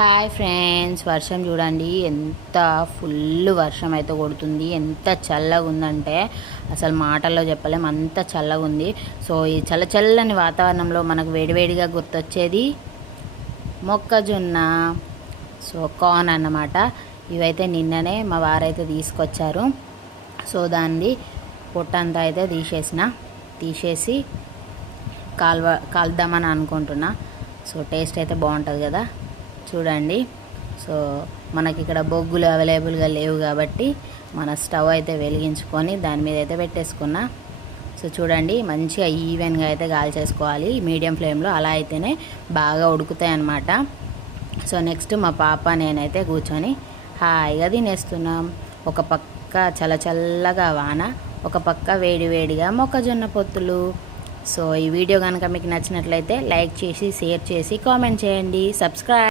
Hi friends, వర్షం చూడండి ఎంత ఫుల్ వర్షం అయితే కొడుతుంది. ఎంత చల్లగా ఉందంటే అసలు మాటల్లో చెప్పలేం, అంత చల్లగా ఉంది. సో ఈ చల్లని వాతావరణంలో మనకు వేడివేడిగా గుర్తొచ్చేది మొక్కజొన్న, సో కార్న్ అన్నమాట. ఇవైతే నిన్ననే మా వారైతే తీసుకొచ్చారు. సో దాన్ని పొట్టంతా అయితే తీసేసి కాల్దామని అనుకుంటున్నా. సో టేస్ట్ అయితే బాగుంటుంది కదా, చూడండి. సో మనకి ఇక్కడ బొగ్గులు అవైలబుల్గా లేవు కాబట్టి మన స్టవ్ అయితే వెలిగించుకొని దాని మీద అయితే పెట్టేసుకున్నా. సో చూడండి, మంచిగా ఈవెన్గా అయితే కాల్చేసుకోవాలి మీడియం ఫ్లేమ్లో, అలా అయితేనే బాగా ఉడుకుతాయి అన్నమాట. సో నెక్స్ట్ మా పాప నేనైతే కూర్చొని హాయిగా తినేస్తున్నాం. ఒక పక్క చల్లగా వాన, ఒక పక్క వేడివేడిగా మొక్కజొన్న పొత్తులు. సో ఈ వీడియో కనుక మీకు నచ్చినట్లయితే లైక్ చేసి, షేర్ చేసి, కామెంట్ చేయండి, సబ్స్క్రైబ్.